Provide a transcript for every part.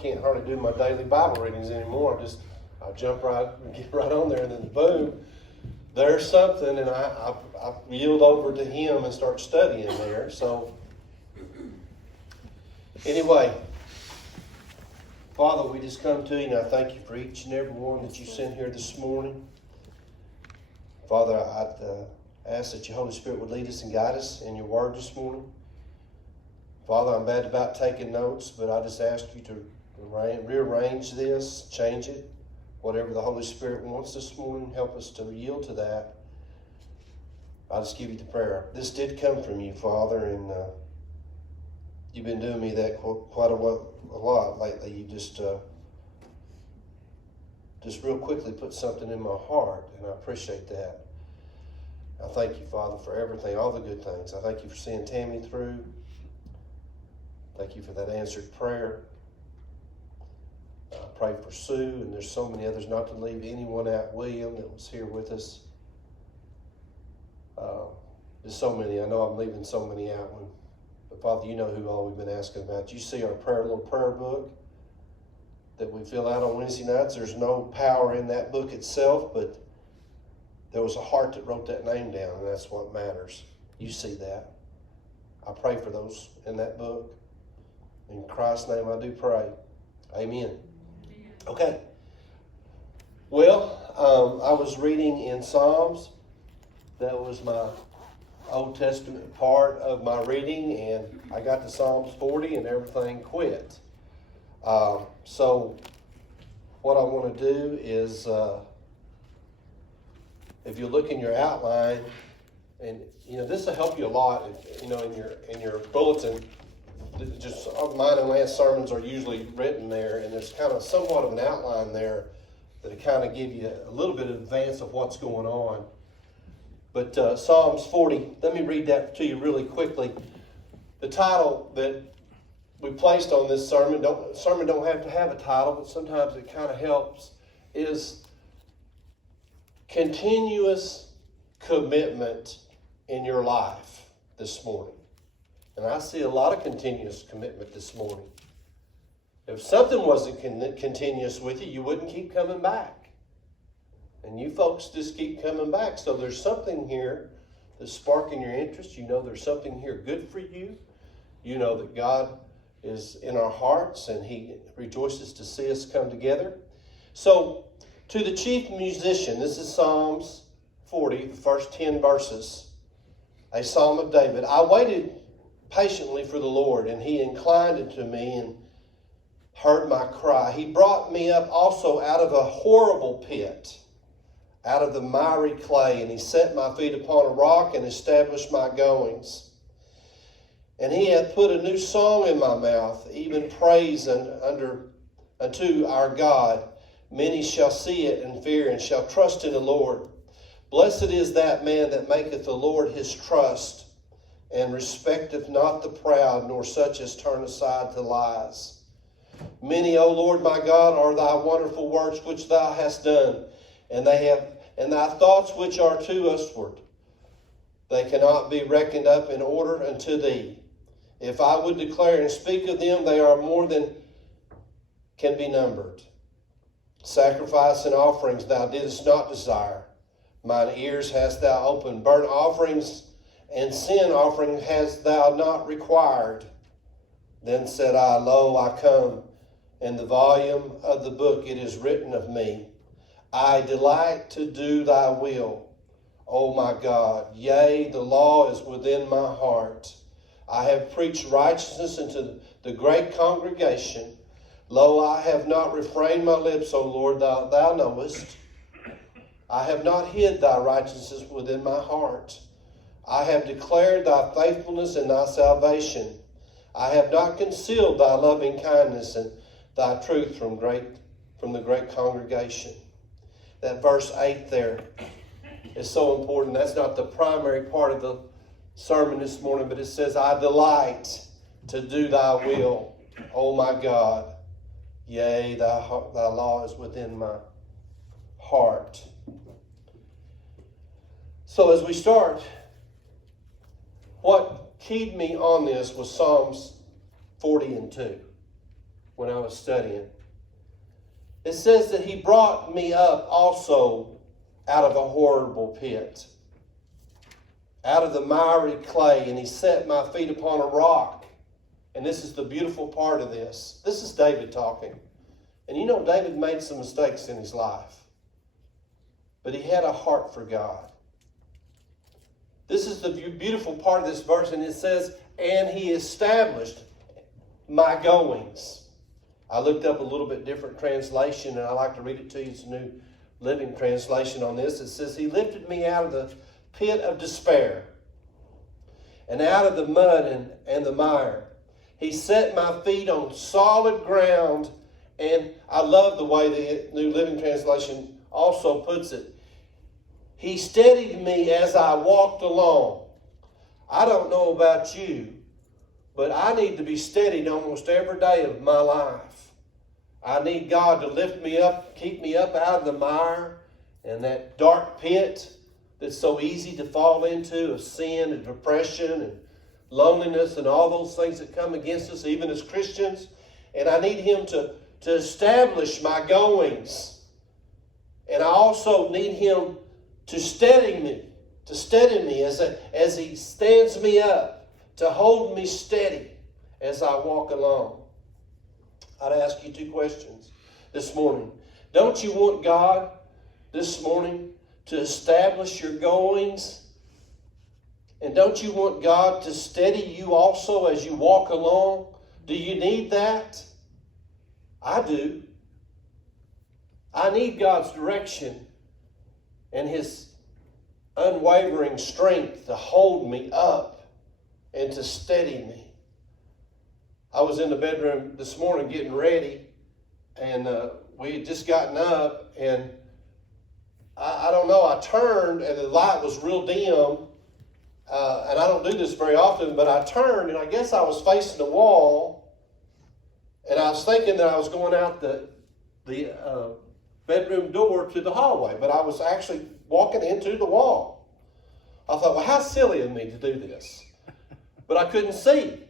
can't hardly do my daily Bible readings anymore. I jump right, get right on there, and then boom, there's something, and I yield over to him and start studying there. So anyway, Father, we just come to you, and I thank you for each and every one that you sent here this morning. Father, I ask that your Holy Spirit would lead us and guide us in your word this morning. Father, I'm bad about taking notes, but I just ask you to rearrange this, change it. Whatever the Holy Spirit wants this morning, help us to yield to that. I'll just give you the prayer. This did come from you, Father, and you've been doing me that quite a lot lately. You just real quickly put something in my heart, and I appreciate that. I thank you, Father, for everything, all the good things. I thank you for seeing Tammy through. Thank you for that answered prayer. I pray for Sue, and there's so many others, not to leave anyone out. William, that was here with us. There's so many. I know I'm leaving so many out. But Father, you know who all we've been asking about. You see our little prayer book that we fill out on Wednesday nights. There's no power in that book itself, but there was a heart that wrote that name down, and that's what matters. You see that. I pray for those in that book. In Christ's name I do pray. Amen. Okay. Well, I was reading in Psalms. That was my Old Testament part of my reading, and I got to Psalms 40 and everything quit. So what I want to do is, if you look in your outline, and this will help you a lot. In your bulletin. Just mine and Lance's sermons are usually written there, and there's kind of somewhat of an outline there that'll kind of give you a little bit of advance of what's going on. But Psalms 40, let me read that to you really quickly. The title that we placed on this sermon don't have to have a title, but sometimes it kind of helps, is Continuous Commitment in Your Life this morning. And I see a lot of continuous commitment this morning. If something wasn't continuous with you, you wouldn't keep coming back. And you folks just keep coming back. So there's something here that's sparking your interest. You know there's something here good for you. You know that God is in our hearts and he rejoices to see us come together. So to the chief musician, this is Psalms 40, the first 10 verses, a psalm of David. I waited patiently for the Lord, and he inclined unto me and heard my cry. He brought me up also out of a horrible pit, out of the miry clay, and he set my feet upon a rock and established my goings. And he hath put a new song in my mouth, even praise unto our God. Many shall see it and fear, and shall trust in the Lord. Blessed is that man that maketh the Lord his trust, and respecteth not the proud, nor such as turn aside to lies. Many, O Lord my God, are thy wonderful works which thou hast done, and thy thoughts which are to usward. They cannot be reckoned up in order unto thee. If I would declare and speak of them, they are more than can be numbered. Sacrifice and offerings thou didst not desire. Mine ears hast thou opened. Burnt offerings and sin offering hast thou not required. Then said I, Lo, I come. In the volume of the book it is written of me. I delight to do thy will, O my God. Yea, the law is within my heart. I have preached righteousness unto the great congregation. Lo, I have not refrained my lips, O Lord, thou knowest. I have not hid thy righteousness within my heart. I have declared thy faithfulness and thy salvation. I have not concealed thy loving kindness and thy truth from the great congregation. That verse 8 there is so important. That's not the primary part of the sermon this morning, but it says, I delight to do thy will, O my God. Yea, thy law is within my heart. So as we start, what keyed me on this was Psalms 40 and 2. when I was studying. It says that he brought me up also out of a horrible pit, out of the miry clay, and he set my feet upon a rock. And this is the beautiful part of this. This is David talking. And you know, David made some mistakes in his life, but he had a heart for God. This is the beautiful part of this verse, and it says, and he established my goings. I looked up a little bit different translation, and I like to read it to you. It's a New Living Translation on this. It says, he lifted me out of the pit of despair and out of the mud and the mire. He set my feet on solid ground, and I love the way the New Living Translation also puts it. He steadied me as I walked along. I don't know about you, but I need to be steadied almost every day of my life. I need God to lift me up, keep me up out of the mire and that dark pit that's so easy to fall into of sin and depression and loneliness and all those things that come against us, even as Christians. And I need him to establish my goings. And I also need him to steady me as he stands me up, to hold me steady as I walk along. I'd ask you two questions this morning. Don't you want God this morning to establish your goings? And don't you want God to steady you also as you walk along? Do you need that? I do. I need God's direction and his unwavering strength to hold me up and to steady me. I was in the bedroom this morning getting ready, and we had just gotten up, and I don't know, I turned, and the light was real dim, and I don't do this very often, but I turned, and I guess I was facing the wall, and I was thinking that I was going out the bedroom door to the hallway, but I was actually walking into the wall. I thought, well, how silly of me to do this. But I couldn't see.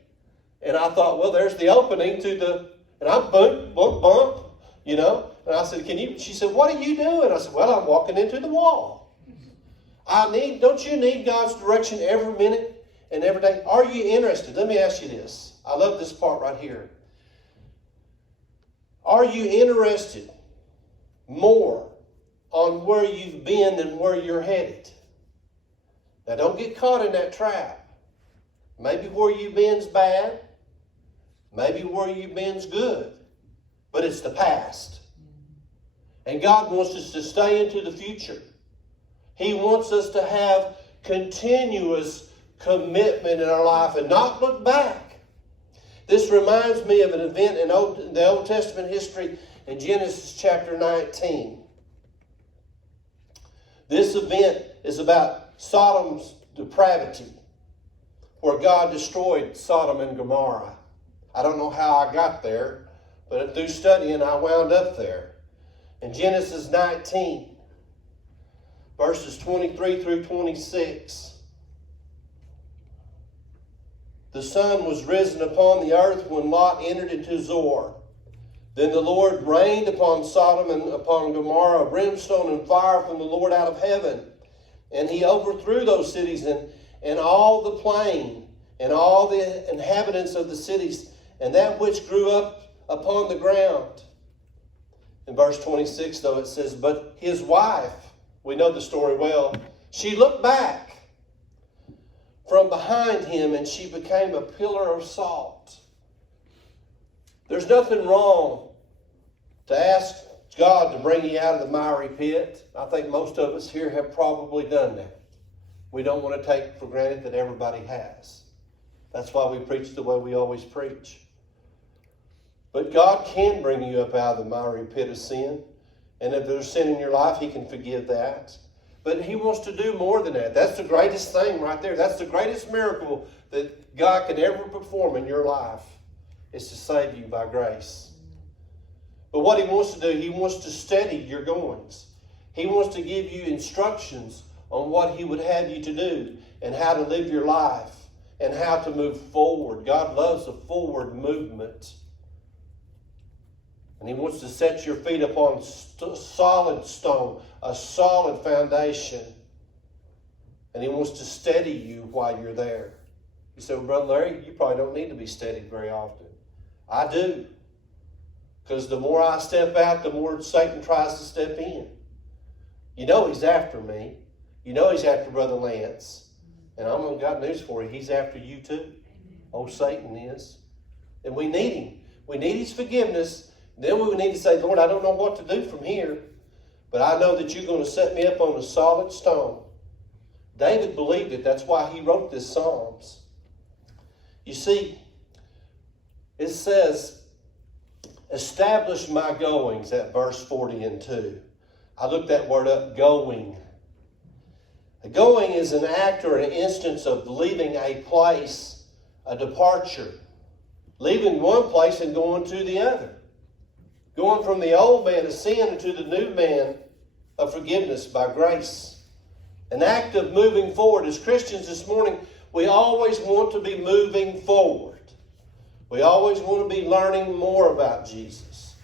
And I thought, well, there's the opening to the, and I bump, you know. And I said, she said, what are you doing? I said, well, I'm walking into the wall. Don't you need God's direction every minute and every day? Are you interested? Let me ask you this. I love this part right here. Are you interested more on where you've been than where you're headed? Now, don't get caught in that trap. Maybe where you've been's bad. Maybe where you've been's good. But it's the past. And God wants us to stay into the future. He wants us to have continuous commitment in our life and not look back. This reminds me of an event in the Old Testament history in Genesis chapter 19. This event is about Sodom's depravity, where God destroyed Sodom and Gomorrah. I don't know how I got there, but through studying I wound up there. In Genesis 19, verses 23 through 26, the sun was risen upon the earth when Lot entered into Zoar. Then the Lord rained upon Sodom and upon Gomorrah brimstone and fire from the Lord out of heaven. And he overthrew those cities and all the plain and all the inhabitants of the cities and that which grew up upon the ground. In verse 26, though, it says, but his wife, we know the story well, she looked back from behind him and she became a pillar of salt. There's nothing wrong to ask God to bring you out of the miry pit. I think most of us here have probably done that. We don't want to take for granted that everybody has. That's why we preach the way we always preach. But God can bring you up out of the miry pit of sin. And if there's sin in your life, he can forgive that. But he wants to do more than that. That's the greatest thing right there. That's the greatest miracle that God can ever perform in your life, is to save you by grace. But what he wants to do, he wants to steady your goings. He wants to give you instructions on what he would have you to do and how to live your life and how to move forward. God loves a forward movement. And he wants to set your feet upon solid stone, a solid foundation. And he wants to steady you while you're there. You say, well, Brother Larry, you probably don't need to be steadied very often. I do. Because the more I step out, the more Satan tries to step in. You know he's after me. You know he's after Brother Lance. And I've got news for you. He's after you too. Old Satan is. And we need him. We need his forgiveness. Then we need to say, Lord, I don't know what to do from here. But I know that you're going to set me up on a solid stone. David believed it. That's why he wrote this Psalms. You see, it says, establish my goings at verse 40:2. I looked that word up, going. A going is an act or an instance of leaving a place, a departure. Leaving one place and going to the other. Going from the old man of sin into the new man of forgiveness by grace. An act of moving forward. As Christians this morning, we always want to be moving forward. We always want to be learning more about Jesus.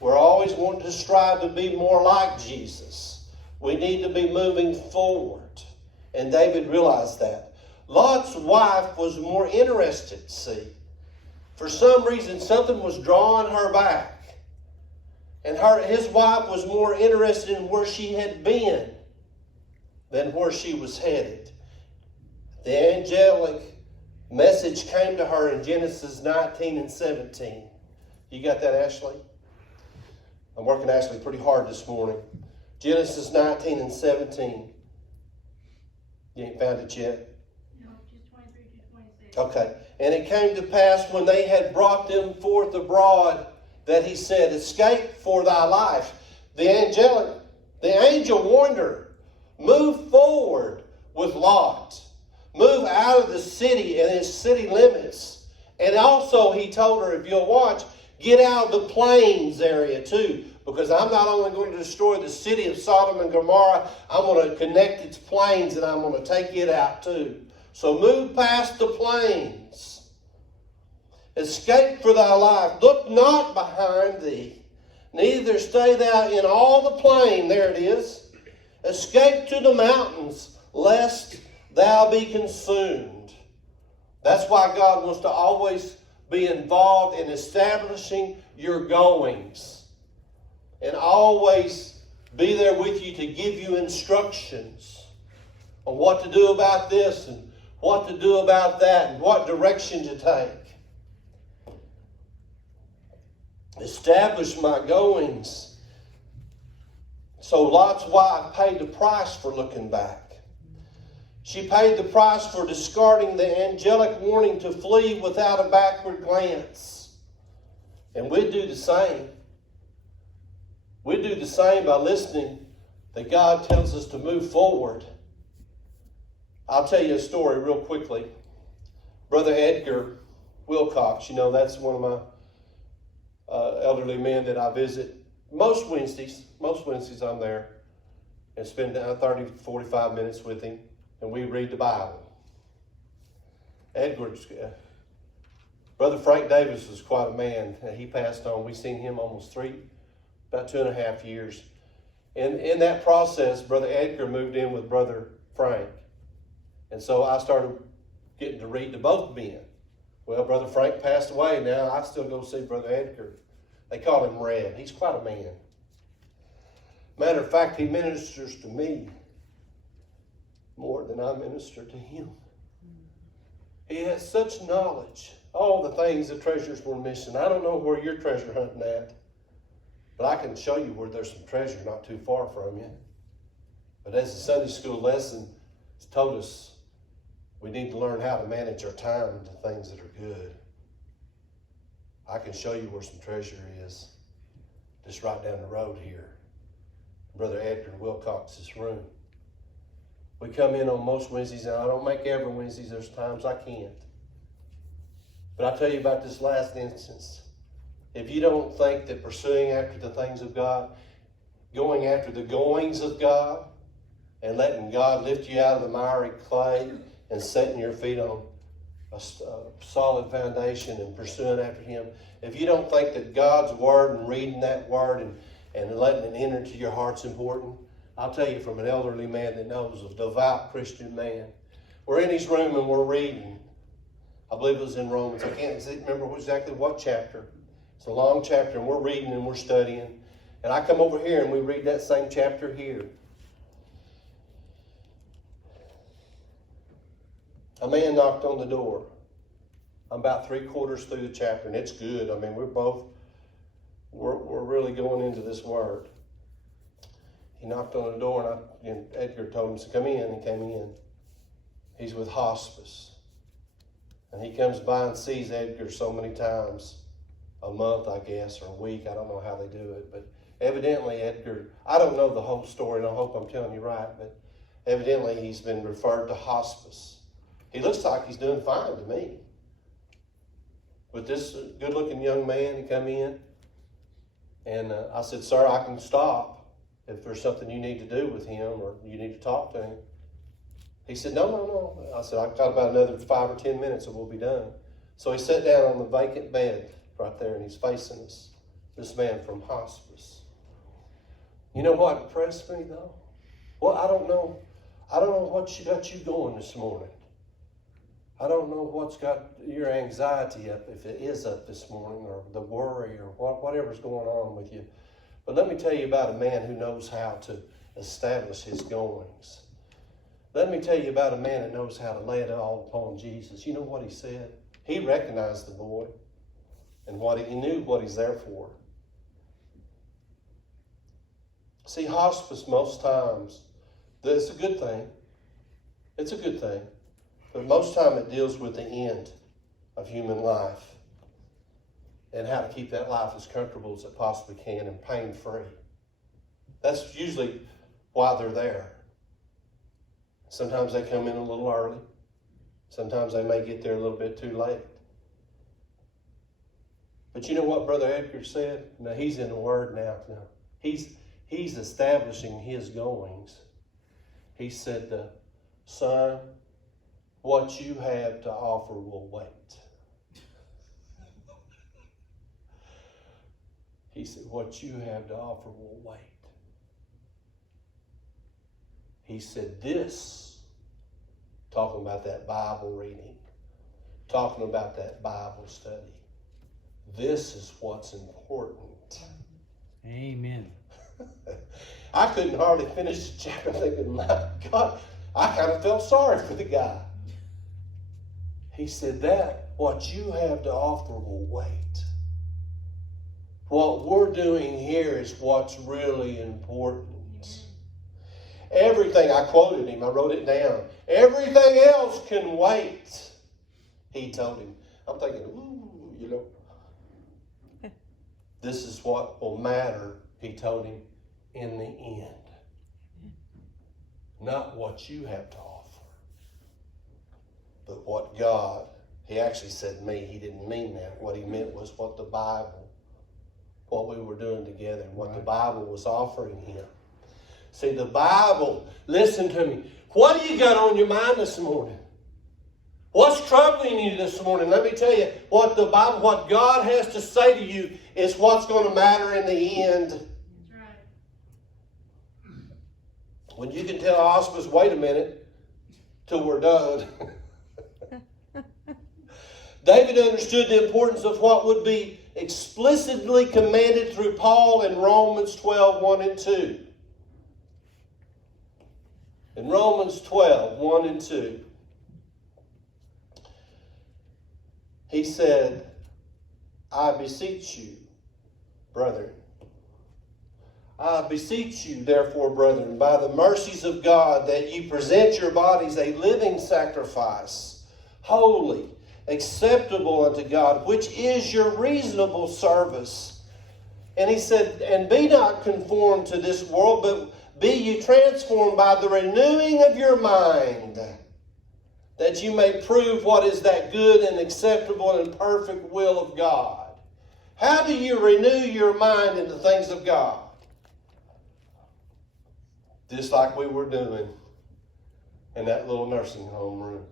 We're always wanting to strive to be more like Jesus. We need to be moving forward. And David realized that. Lot's wife was more interested, see. For some reason, something was drawing her back. And his wife was more interested in where she had been than where she was headed. The angelic message came to her in Genesis 19:17. You got that, Ashley? I'm working Ashley pretty hard this morning. Genesis 19:17. You ain't found it yet? No, just 23 to 26. Okay. And it came to pass when they had brought them forth abroad that he said, escape for thy life. The angel warned her, move forward with Lot. Move out of the city and its city limits. And also he told her, if you'll watch, get out of the plains area too. Because I'm not only going to destroy the city of Sodom and Gomorrah, I'm going to connect its plains and I'm going to take it out too. So move past the plains. Escape for thy life. Look not behind thee. Neither stay thou in all the plain. There it is. Escape to the mountains, lest thou be consumed. That's why God wants to always be involved in establishing your goings. And always be there with you to give you instructions on what to do about this and what to do about that and what direction to take. Establish my goings. So Lot's wife paid the price for looking back. She paid the price for discarding the angelic warning to flee without a backward glance. And we do the same. We do the same by listening that God tells us to move forward. I'll tell you a story real quickly. Brother Edgar Wilcox, that's one of my elderly men that I visit most Wednesdays. Most Wednesdays I'm there and spend 30, 45 minutes with him, and we read the Bible. Brother Frank Davis was quite a man. He passed on. We seen him almost about 2.5 years. And in that process, Brother Edgar moved in with Brother Frank. And so I started getting to read to both men. Well, Brother Frank passed away. Now I still go see Brother Edgar. They call him Red. He's quite a man. Matter of fact, he ministers to me more than I minister to him. He has such knowledge. All the things, the treasures we're missing. I don't know where you're treasure hunting at, but I can show you where there's some treasure not too far from you. But as the Sunday school lesson told us, we need to learn how to manage our time to things that are good. I can show you where some treasure is, just right down the road here. Brother Edgar Wilcox's room. We come in on most Wednesdays, and I don't make every Wednesday. There's times I can't. But I'll tell you about this last instance. If you don't think that pursuing after the things of God, going after the goings of God, and letting God lift you out of the miry clay and setting your feet on a solid foundation and pursuing after Him, if you don't think that God's Word and reading that Word and letting it enter into your heart's important, I'll tell you from an elderly man that knows, a devout Christian man. We're in his room and we're reading. I believe it was in Romans. I can't remember exactly what chapter. It's a long chapter, and we're reading and we're studying. And I come over here and we read that same chapter here. A man knocked on the door. I'm about 3/4 through the chapter, and it's good. I mean, we're really going into this word. He knocked on the door, and Edgar told him to come in, and he came in. He's with hospice. And he comes by and sees Edgar so many times a month, I guess, or a week. I don't know how they do it, but evidently Edgar, I don't know the whole story, and I hope I'm telling you right, but evidently he's been referred to hospice. He looks like he's doing fine to me. But this good-looking young man, he come in, and I said, "Sir, I can stop if there's something you need to do with him or you need to talk to him." He said, No. I said, "I've got about another 5 or 10 minutes and we'll be done." So he sat down on the vacant bed right there, and he's facing us, this man from hospice. You know what impressed me, though? Well, I don't know what got you going this morning. I don't know what's got your anxiety up, if it is up this morning, or the worry, or whatever's going on with you. But let me tell you about a man who knows how to establish his goings. Let me tell you about a man that knows how to lay it all upon Jesus. You know what he said? He recognized the boy and he knew what he's there for. See, hospice most times, it's a good thing. It's a good thing. But most time it deals with the end of human life and how to keep that life as comfortable as it possibly can and pain-free. That's usually why they're there. Sometimes they come in a little early. Sometimes they may get there a little bit too late. But you know what Brother Edgar said? Now, he's in the Word now. He's establishing his goings. He said, "Son, what you have to offer will wait." He said, "What you have to offer will wait." He said, "This," talking about that Bible reading, talking about that Bible study, "this is what's important." Amen. I couldn't hardly finish the chapter thinking, my God, I kind of felt sorry for the guy. He said that what you have to offer will wait. What we're doing here is what's really important. Everything, I quoted him, I wrote it down. Everything else can wait, he told him. I'm thinking, ooh, you know. This is what will matter, he told him, in the end. Not what you have to offer, but what God, he actually said me, he didn't mean that. What he meant was what the Bible, what we were doing together, what the Bible was offering him. See, the Bible, listen to me. What do you got on your mind this morning? What's troubling you this morning? Let me tell you, what the Bible, what God has to say to you is what's going to matter in the end. That's right. When you can tell hospice, wait a minute, till we're done. David understood the importance of what would be explicitly commanded through Paul in Romans 12, 1 and 2. In Romans 12, 1 and 2, he said, "I beseech you, brethren, I beseech you, therefore, brethren, by the mercies of God, that ye present your bodies a living sacrifice, holy, acceptable unto God, which is your reasonable service." And he said, "And be not conformed to this world, but be ye transformed by the renewing of your mind, that you may prove what is that good and acceptable and perfect will of God." How do you renew your mind in the things of God? Just like we were doing in that little nursing home room.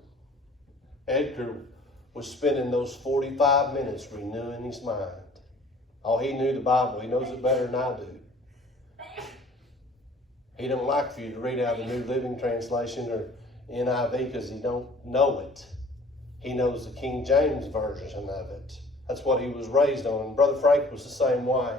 Edgar was spending those 45 minutes renewing his mind. Oh, he knew the Bible. He knows it better than I do. He don't like for you to read out the New Living Translation or NIV because he don't know it. He knows the King James Version of it. That's what he was raised on. And Brother Frank was the same way.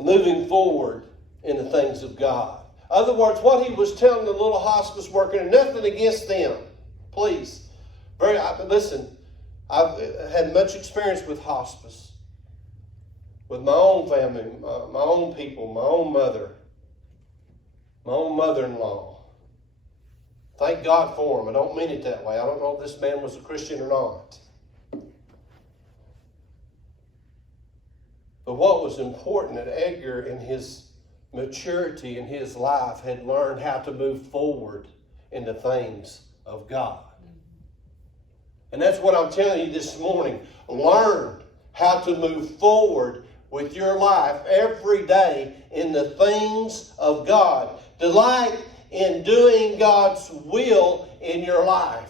Moving forward in the things of God. In other words, what he was telling the little hospice worker, and nothing against them, please. Listen, I've had much experience with hospice. With my own family, my own people, my own mother, my own mother-in-law. Thank God for him. I don't mean it that way. I don't know if this man was a Christian or not. But what was important that Edgar, in his maturity in his life, had learned how to move forward in the things of God. And that's what I'm telling you this morning. Learn how to move forward with your life every day in the things of God. Delight in doing God's will in your life.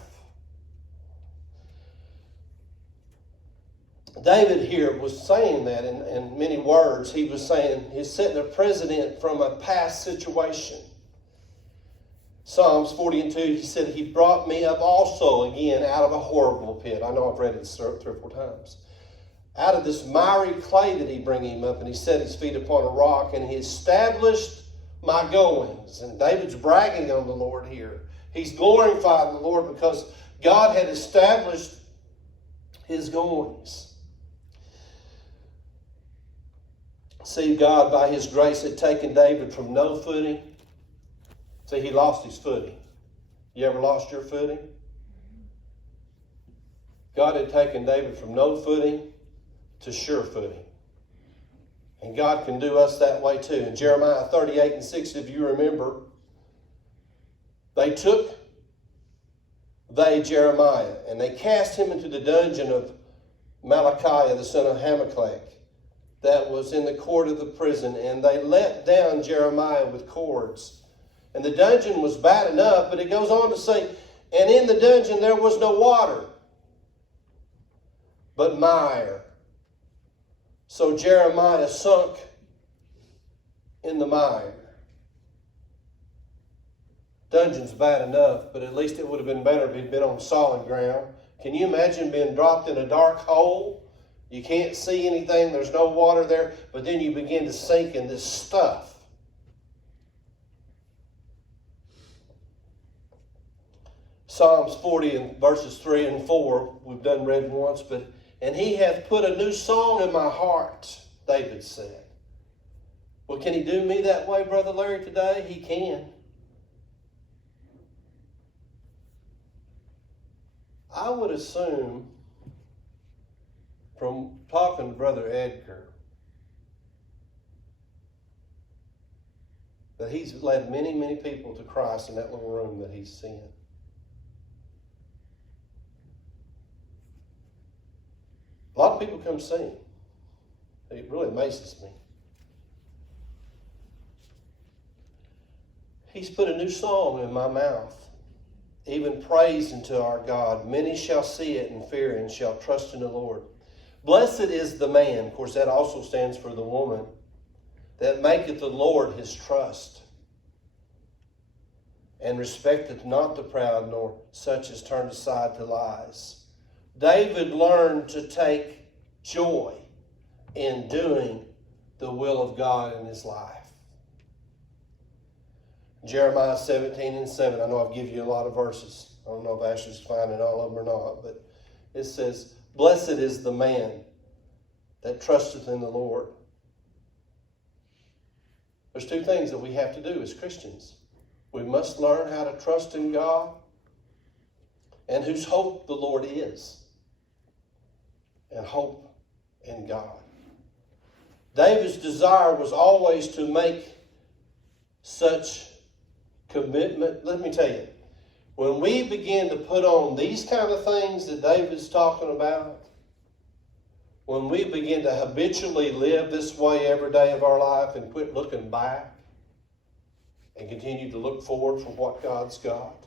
David here was saying that in many words. He was saying he's setting a precedent from a past situation. Psalms 40 and 2, he said, he brought me up also again out of a horrible pit. I know I've read it 3 or 4 times. Out of this miry clay did he bring him up, and he set his feet upon a rock, and he established my goings. And David's bragging on the Lord here. He's glorifying the Lord because God had established his goings. See, God, by his grace, had taken David from no footing. See, he lost his footing. You ever lost your footing? God had taken David from no footing to sure footing. And God can do us that way too. In Jeremiah 38 and 6, if you remember, Jeremiah, and they cast him into the dungeon of Malachiah, the son of Hammachlek, that was in the court of the prison, and they let down Jeremiah with cords. And the dungeon was bad enough, but it goes on to say, and in the dungeon there was no water, but mire. So Jeremiah sunk in the mire. Dungeon's bad enough, but at least it would have been better if he'd been on solid ground. Can you imagine being dropped in a dark hole? You can't see anything, there's no water there, but then you begin to sink in this stuff. Psalms 40 and verses 3 and 4, we've done read once, but and he hath put a new song in my heart, David said. Well, can he do me that way, Brother Larry, today? He can. I would assume, from talking to Brother Edgar, that he's led many, many people to Christ in that little room that he's in. A lot of people come see him. It really amazes me. He's put a new song in my mouth, even praise unto our God. Many shall see it and fear and shall trust in the Lord. Blessed is the man, of course that also stands for the woman, that maketh the Lord his trust, and respecteth not the proud, nor such as turn aside to lies. David learned to take joy in doing the will of God in his life. Jeremiah 17 and 7. I know I've given you a lot of verses. I don't know if Ashley's finding all of them or not, but it says, blessed is the man that trusteth in the Lord. There's 2 things that we have to do as Christians. We must learn how to trust in God and whose hope the Lord is. And hope in God. David's desire was always to make such commitment. Let me tell you, when we begin to put on these kind of things that David's talking about, when we begin to habitually live this way every day of our life and quit looking back and continue to look forward for what God's got,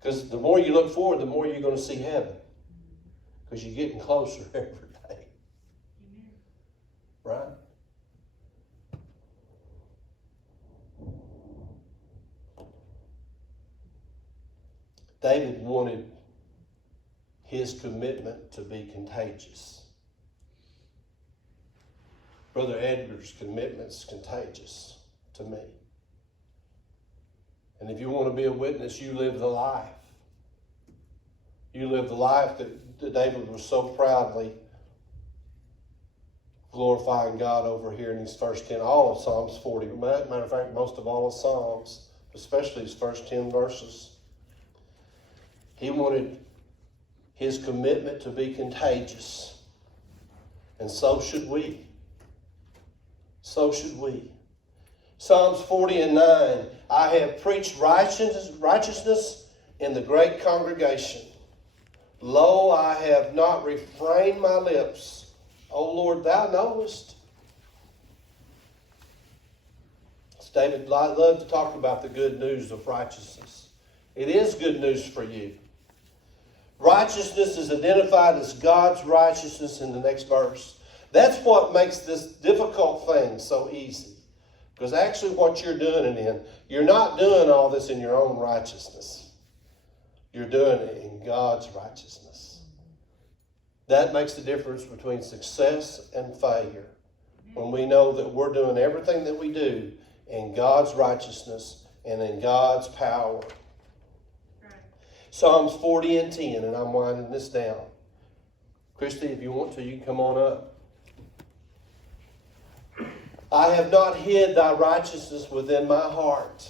Because the more you look forward, the more you're going to see heaven. Because you're getting closer every day. Right? David wanted his commitment to be contagious. Brother Edgar's commitment's contagious to me. And if you want to be a witness, you live the life. You live the life that David was so proudly glorifying God over here in these first 10, all of Psalms 40. Matter of fact, most of all of Psalms, especially his first 10 verses. He wanted his commitment to be contagious. And so should we. So should we. Psalms 40 and 9. I have preached righteousness in the great congregation. Lo, I have not refrained my lips. O Lord, thou knowest. David loved to talk about the good news of righteousness. It is good news for you. Righteousness is identified as God's righteousness in the next verse. That's what makes this difficult thing so easy. Because actually what you're doing it in, you're not doing all this in your own righteousness. You're doing it in God's righteousness. That makes the difference between success and failure. When we know that we're doing everything that we do in God's righteousness and in God's power. Psalms 40 and 10, and I'm winding this down. Christy, if you want to, you can come on up. I have not hid thy righteousness within my heart.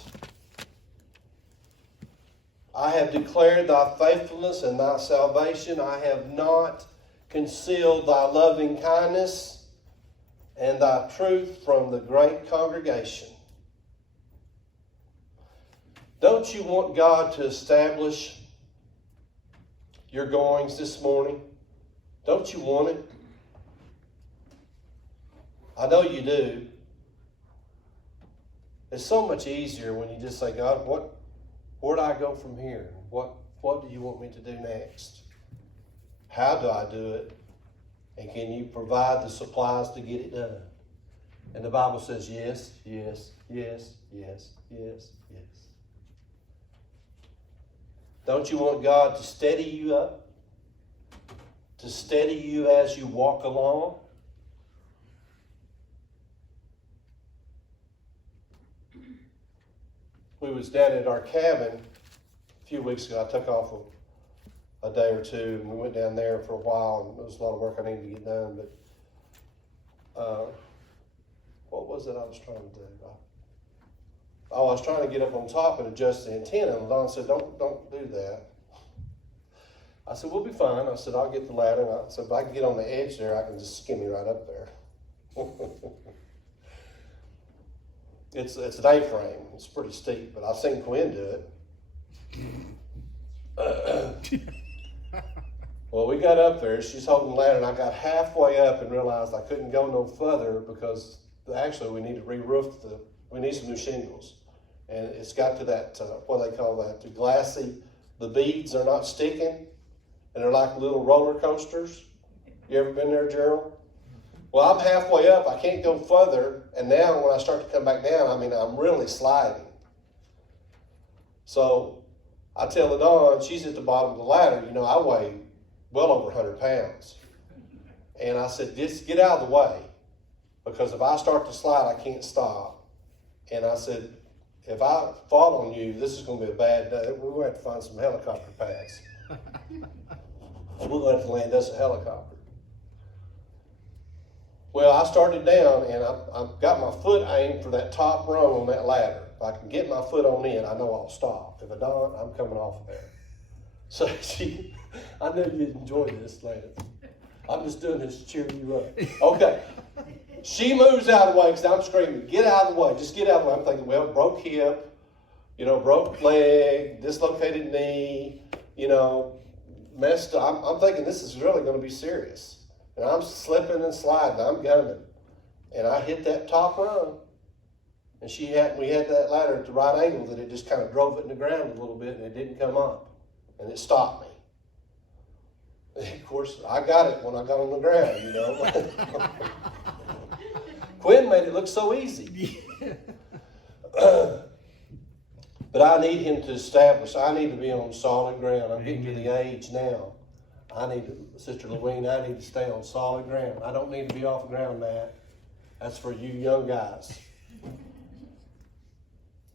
I have declared thy faithfulness and thy salvation. I have not concealed thy loving kindness and thy truth from the great congregation. Don't you want God to establish your goings this morning? Don't you want it? I know you do. It's so much easier when you just say, God, where do I go from here? What do you want me to do next? How do I do it? And can you provide the supplies to get it done? And the Bible says yes, yes, yes, yes, yes, yes. Don't you want God to steady you up? To steady you as you walk along? We was down at our cabin a few weeks ago. I took off a day or two, and we went down there for a while, and there was a lot of work I needed to get done, but what was it I was trying to do? I was trying to get up on top and adjust the antenna, and Don said, don't do that. I said, we'll be fine. I said, I'll get the ladder, and I said, if I can get on the edge there, I can just skim you right up there. It's an A-frame. It's pretty steep, but I've seen Quinn do it. Well, we got up there. She's holding the ladder, and I got halfway up and realized I couldn't go no further because actually we need to re-roof we need some new shingles. And it's got to that, what do they call that, the glassy, the beads are not sticking, and they're like little roller coasters. You ever been there, Gerald? Well, I'm halfway up. I can't go further. And now when I start to come back down, I'm really sliding. So I tell Dawn, she's at the bottom of the ladder. I weigh well over 100 pounds. And I said, just get out of the way. Because if I start to slide, I can't stop. And I said, if I fall on you, this is going to be a bad day. We're going to have to find some helicopter pads. We're going to have to land us a helicopter. Well, I started down, and I've got my foot aimed for that top rung on that ladder. If I can get my foot on in, I know I'll stop. If I don't, I'm coming off of there. So I know you'd enjoy this, Lance. I'm just doing this to cheer you up. Okay. She moves out of the way because I'm screaming, get out of the way. Just get out of the way. I'm thinking, well, broke hip, broke leg, dislocated knee, messed up. I'm thinking this is really going to be serious. And I'm slipping and sliding. I'm gunning. And I hit that top rung. And we had that ladder at the right angle that it just kind of drove it in the ground a little bit and it didn't come up. and it stopped me. And of course, I got it when I got on the ground, you know. Quinn made it look so easy. But I need him to establish, I need to be on solid ground. I'm getting to the age now. Sister Louine, I need to stay on solid ground. I don't need to be off the ground, Matt. That's for you young guys.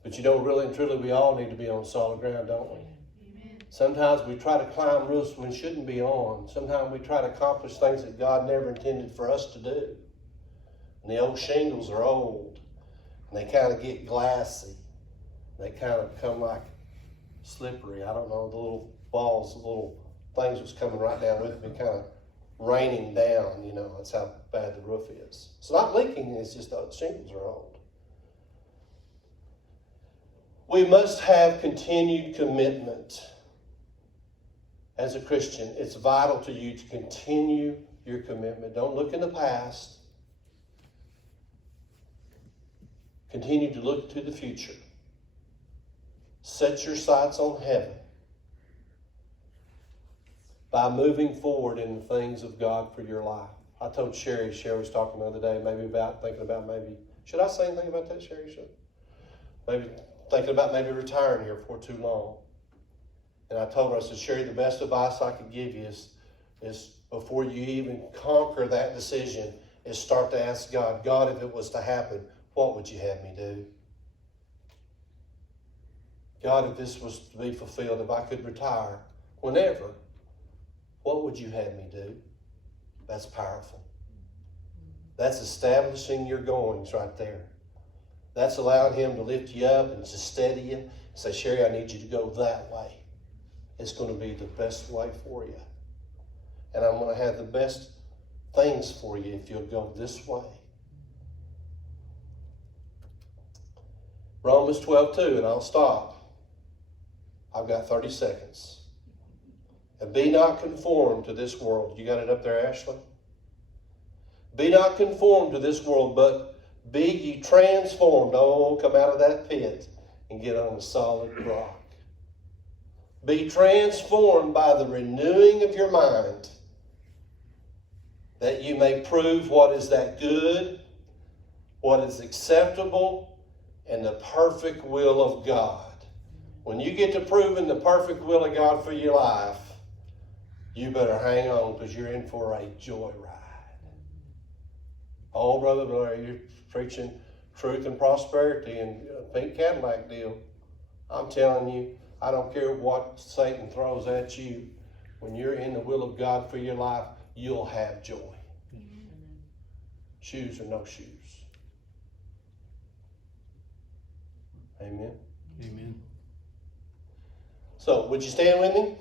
But you know, really and truly, we all need to be on solid ground, don't we? Amen. Sometimes we try to climb roofs we shouldn't be on. Sometimes we try to accomplish things that God never intended for us to do. And the old shingles are old, and they kind of get glassy. They kind of come like slippery. I don't know, the little balls, the little things was coming right down with me, kind of raining down, you know. That's how bad the roof is. It's not leaking, it's just the shingles are old. We must have continued commitment. As a Christian, it's vital to you to continue your commitment. Don't look in the past. Continue to look to the future. Set your sights on heaven by moving forward in the things of God for your life. I told Sherry was talking the other day, should I say anything about that, Sherry? Maybe thinking about retiring here before too long. And I told her, I said, Sherry, the best advice I could give you is before you even conquer that decision, is start to ask God, if it was to happen, what would you have me do? God, if this was to be fulfilled, if I could retire whenever, what would you have me do? That's powerful. That's establishing your goings right there. That's allowing him to lift you up and to steady you and say, Sherry, I need you to go that way. It's going to be the best way for you. And I'm going to have the best things for you if you'll go this way. Romans 12:2, and I'll stop. I've got 30 seconds. And be not conformed to this world. You got it up there, Ashley? Be not conformed to this world, but be ye transformed. Oh, come out of that pit and get on a solid rock. Be transformed by the renewing of your mind, that you may prove what is that good, what is acceptable, and the perfect will of God. When you get to proving the perfect will of God for your life, you better hang on, because you're in for a joyride. Oh, Brother Blair, you're preaching truth and prosperity and a pink Cadillac deal. I'm telling you, I don't care what Satan throws at you. When you're in the will of God for your life, you'll have joy. Amen. Shoes or no shoes. Amen. Amen. So, would you stand with me?